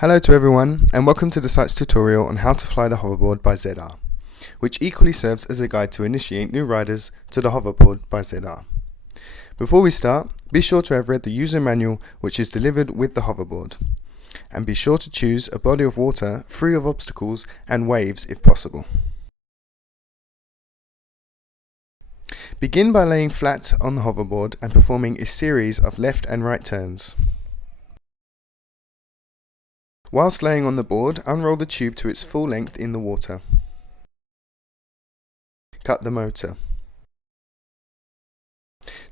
Hello to everyone, and welcome to the site's tutorial on how to fly the hoverboard by ZR, which equally serves as a guide to initiate new riders to the hoverboard by ZR. Before we start, be sure to have read the user manual which is delivered with the hoverboard, and be sure to choose a body of water free of obstacles and waves if possible. Begin by laying flat on the hoverboard and performing a series of left and right turns. Whilst laying on the board, unroll the tube to its full length in the water. Cut the motor.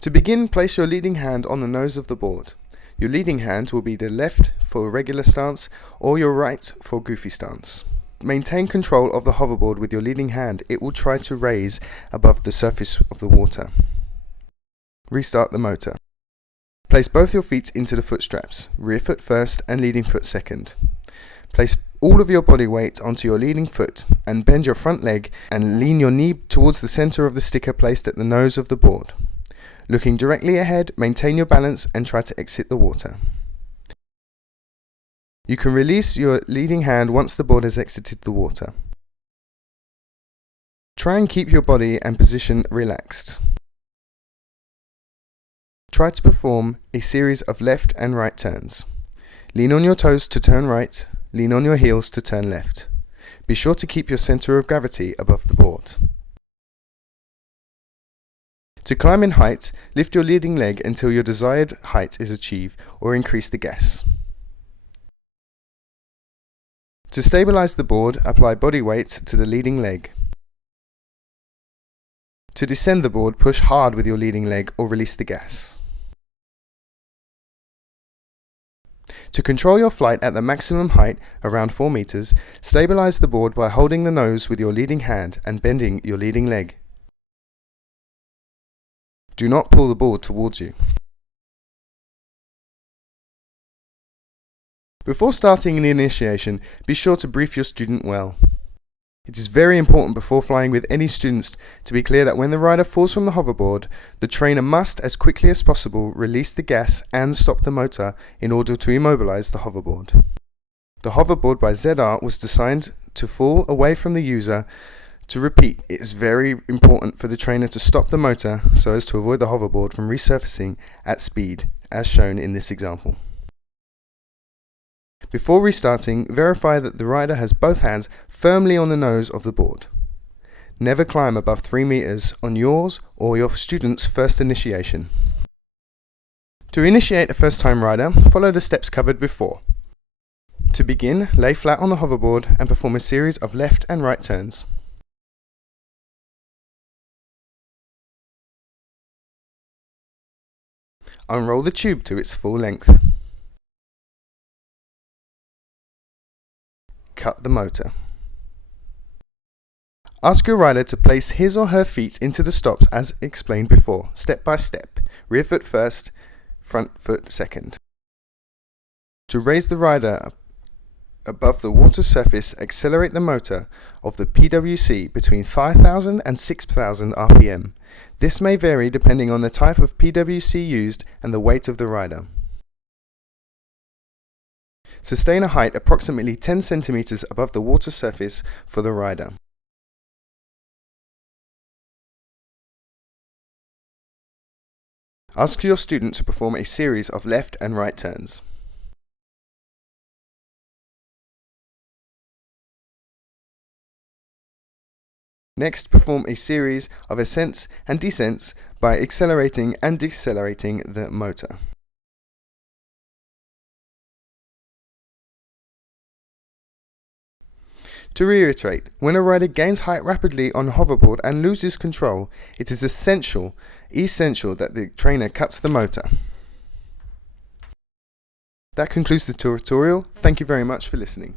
To begin, place your leading hand on the nose of the board. Your leading hand will be the left for a regular stance or your right for goofy stance. Maintain control of the hoverboard with your leading hand. It will try to raise above the surface of the water. Restart the motor. Place both your feet into the foot straps, rear foot first and leading foot second. Place all of your body weight onto your leading foot and bend your front leg and lean your knee towards the center of the sticker placed at the nose of the board. Looking directly ahead, maintain your balance and try to exit the water. You can release your leading hand once the board has exited the water. Try and keep your body and position relaxed. Try to perform a series of left and right turns. Lean on your toes to turn right, lean on your heels to turn left. Be sure to keep your center of gravity above the board. To climb in height, lift your leading leg until your desired height is achieved or increase the gas. To stabilize the board, apply body weight to the leading leg. To descend the board, push hard with your leading leg or release the gas. To control your flight at the maximum height, around 4 meters, stabilize the board by holding the nose with your leading hand and bending your leading leg. Do not pull the board towards you. Before starting the initiation, be sure to brief your student well. It is very important before flying with any students to be clear that when the rider falls from the hoverboard, the trainer must, as quickly as possible, release the gas and stop the motor in order to immobilize the hoverboard. The hoverboard by ZR was designed to fall away from the user. To repeat, it is very important for the trainer to stop the motor so as to avoid the hoverboard from resurfacing at speed, as shown in this example. Before restarting, verify that the rider has both hands firmly on the nose of the board. Never climb above 3 meters on yours or your student's first initiation. To initiate a first-time rider, follow the steps covered before. To begin, lay flat on the hoverboard and perform a series of left and right turns. Unroll the tube to its full length. Cut the motor. Ask your rider to place his or her feet into the stops as explained before, step by step. Rear foot first, front foot second. To raise the rider above the water surface, accelerate the motor of the PWC between 5,000 and 6,000 RPM. This may vary depending on the type of PWC used and the weight of the rider. Sustain a height approximately 10 centimeters above the water surface for the rider. Ask your student to perform a series of left and right turns. Next, perform a series of ascents and descents by accelerating and decelerating the motor. To reiterate, when a rider gains height rapidly on a hoverboard and loses control, it is essential that the trainer cuts the motor. That concludes the tutorial. Thank you very much for listening.